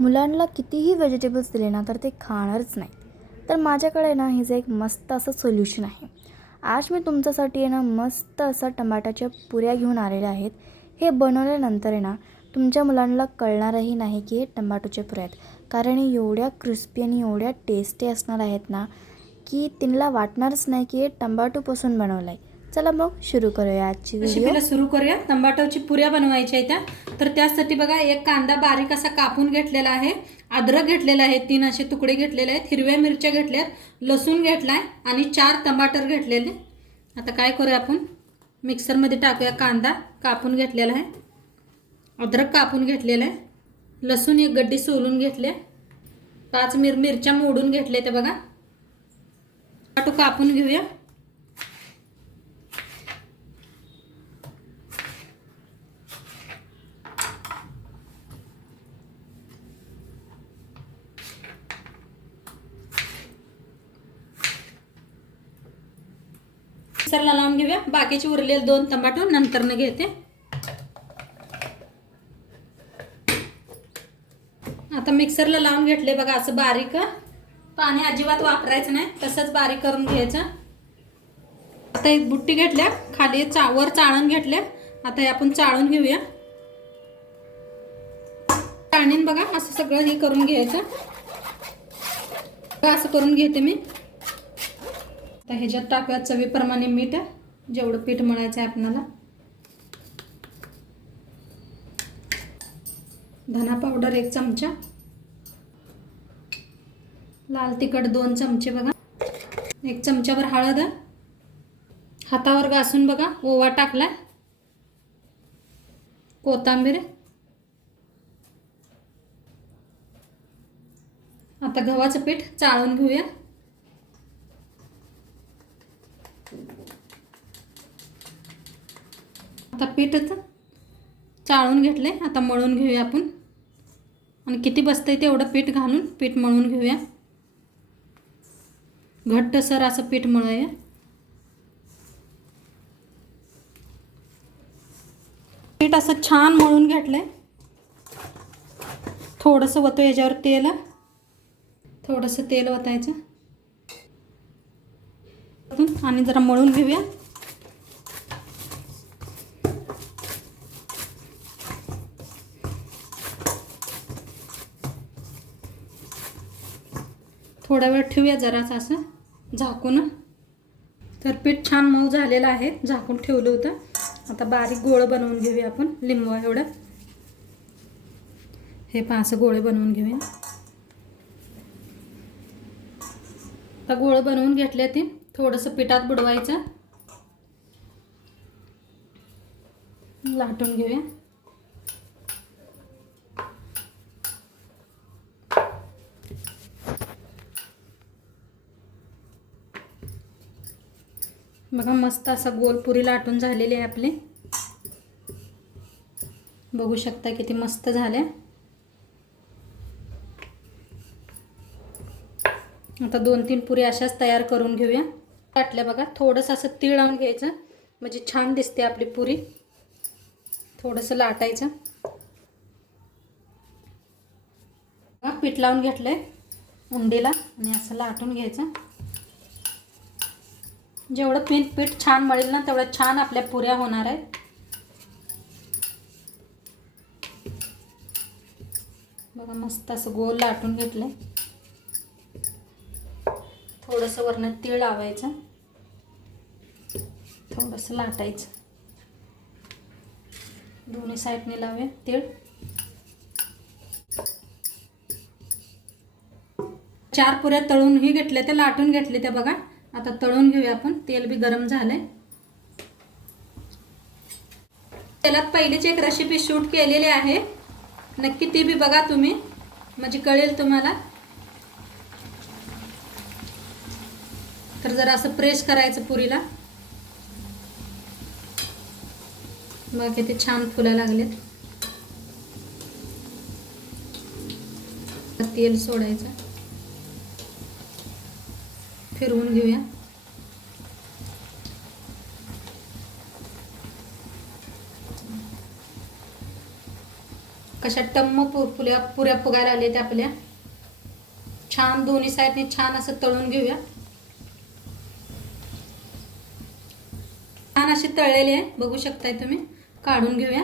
मुलांना कितीही व्हेजिटेबल्स दिले ना तर ते खाणारच नाही. तर माझ्याकडे ना हिचं एक मस्त असं सोल्युशन आहे. आज मी तुमच्यासाठी आहे ना मस्त असं टमाट्याच्या पुऱ्या घेऊन आलेल्या आहेत. हे बनवल्यानंतर आहे ना तुमच्या मुलांना कळणारही नाही की हे टमाटोचे पुऱ्या आहेत. कारण एवढ्या क्रिस्पी आणि एवढ्या टेस्टी असणार आहेत ना की तिला वाटणारच नाही की हे टमाटोपासून बनवलं आहे चला मग सुरू करूया आजची रेसिपीला सुरू करूया. टमाटोची पुऱ्या बनवायच्या आहेत त्या. तर त्यासाठी बघा एक कांदा बारीक असा कापून घेतलेला आहे. अद्रक घेतलेला आहे तीन असे तुकडे घेतलेले आहेत. हिरव्या मिरच्या घेतल्यात लसूण घेतलाय आणि चार टमाटर घेतलेले. आता काय करूया आपण? मिक्सरमध्ये टाकूया कांदा कापून घेतलेला आहे. अद्रक कापून घेतलेला आहे. लसूण एक गड्डी सोलून घेतले. पाच मिर मिरच्या मोडून घेतले ते बघा. टमाटो कापून घेऊया. मिक्सरला लावून घेऊया. बाकीचे उरलेले दोन टमाटो नंतरनं घेते. आता मिक्सरला लावून घेतले बघा असं बारीक. पाणी अजिबात वापरायचं नाही तसंच बारीक करून घ्यायचं. आता एक बुट्टी घेतल्या खाली चा वर चाळण घेतल्या. आता हे आपण चाळून घेऊया. चाळणीन बघा असं सगळं हे करून घ्यायचं. असं करून घेते मी. आता ह्याच्यात टाकूया चवीप्रमाणे मीठ जेवढं पीठ मळायचं आहे आपणाला. धना पावडर एक चमचा. लाल तिखट दोन चमचे बघा. एक चमच्यावर हळद हातावर घासून बघा ओवा टाकला कोथांबीर आता गव्हाचं पीठ चाळून घेऊया. आता पीठच चाळून चाळून आहे आता मळून घेऊया आपण. आणि किती बसतंय तेवढं पीठ घालून पीठ मळून घेऊया. घट्टसर असं पीठ मळूया. पीठ असं छान मळून घेतलंय. थोडंसं वतो याच्यावर तेल. थोडंसं तेल वतायचं. आणि जरा मळून घेऊया. थोडा वेळ ठेवूया जरासं असं झाकून. तर पीठ छान मऊ झालेलं आहे झाकून ठेवलं होतं. आता बारीक गोळं बनवून घेऊया आपण लिंबू एवढं. हे पहा असं गोळे बनवून घेऊया. आता गोळं बनवून घेतले ते थोडंसं पिठात बुडवायचं. लाटून घेऊया. बघा मस्त असा गोल पुरी लाटून झालेली आहे आपली. बघू शकता किती मस्त झाल्या. आता दोन तीन पुरी अशाच तयार करून घेऊया. लाटल्या बघा थोडंसं असं तीळ लावून घ्यायचं. म्हणजे छान दिसते आपली पुरी. थोडंसं लाटायचं. पीठ लावून घेतलं आहे उंडीला आणि असं लाटून घ्यायचं. जेवढं पीठ पीठ छान मळेल ना तेवढ्या छान आपल्या पुऱ्या होणार आहेत. बघा मस्त असं गोल लाटून घेतलं थोडंसं वरनं तीळ लावायचं. थोडंसं लाटायचं. दोन्ही साईडने लावूया तीळ. चार पुऱ्या तळूनही घेतल्या त्या लाटून घेतल्या त्या बघा. आता तळून घेऊया आपण. तेल बी गरम झालंय. तेलात पहिलीच एक रेसिपी शूट केलेली आहे. नक्की ती बी बघा तुम्ही. म्हणजे कळेल तुम्हाला. तर जरा असं प्रेस करायचं पुरीला. बघा किती छान फुलं लागलेत. तेल सोडायचं. फिरवून घेऊया. कशा टम्म पु पुऱ्या पुऱ्या फुगायला आल्या त्या आपल्या. छान दोन्ही साईडने छान असं तळून घेऊया. छान अशी तळलेले आहे. बघू शकताय तुम्ही. काढून घेऊया.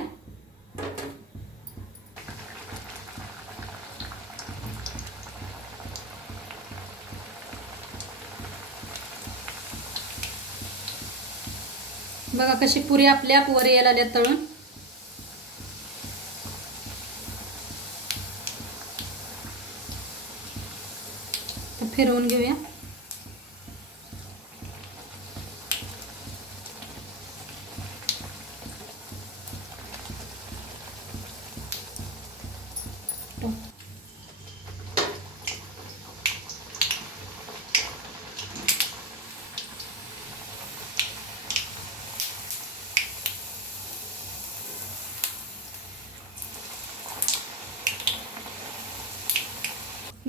बघा कशी पुरी आपल्या वर यायला आल्या तळून. फिरवून घेऊया.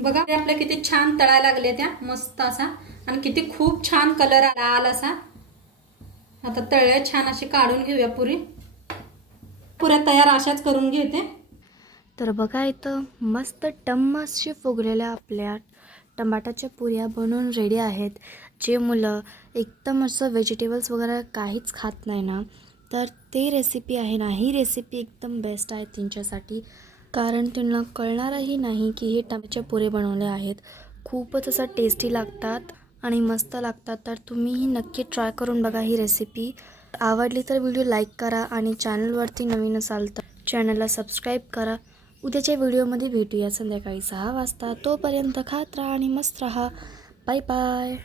बघा आपल्या किती छान तळायला लागले त्या मस्त असा. आणि किती खूप छान कलर आला आला असा. आता तळ्या छान अशी काढून घेऊया पुरी. पुऱ्या तयार अशाच करून घेते. तर बघा इथं मस्त टम्मसशी फुगलेल्या आपल्या टमाटाच्या पुऱ्या बनवून रेडी आहेत. जे मुलं एकदम असं व्हेजिटेबल्स वगैरे काहीच खात नाही ना तर ते रेसिपी आहे ना ही रेसिपी एकदम बेस्ट आहे त्यांच्यासाठी कारण त्यांना कळणारही नाही की हे टमाटाचे पुरे बनवले आहेत. खूपच असं टेस्टी लागतात आणि मस्त लागतात. तर तुम्हीही नक्की ट्राय करून बघा ही रेसिपी आवडली तर व्हिडिओ लाईक करा आणि चॅनलवरती नवीन असाल तर चॅनलला सबस्क्राईब करा. उद्याच्या व्हिडिओमध्ये भेटूया संध्याकाळी सहा वाजता. तोपर्यंत खात राहा आणि मस्त राहा. Bye bye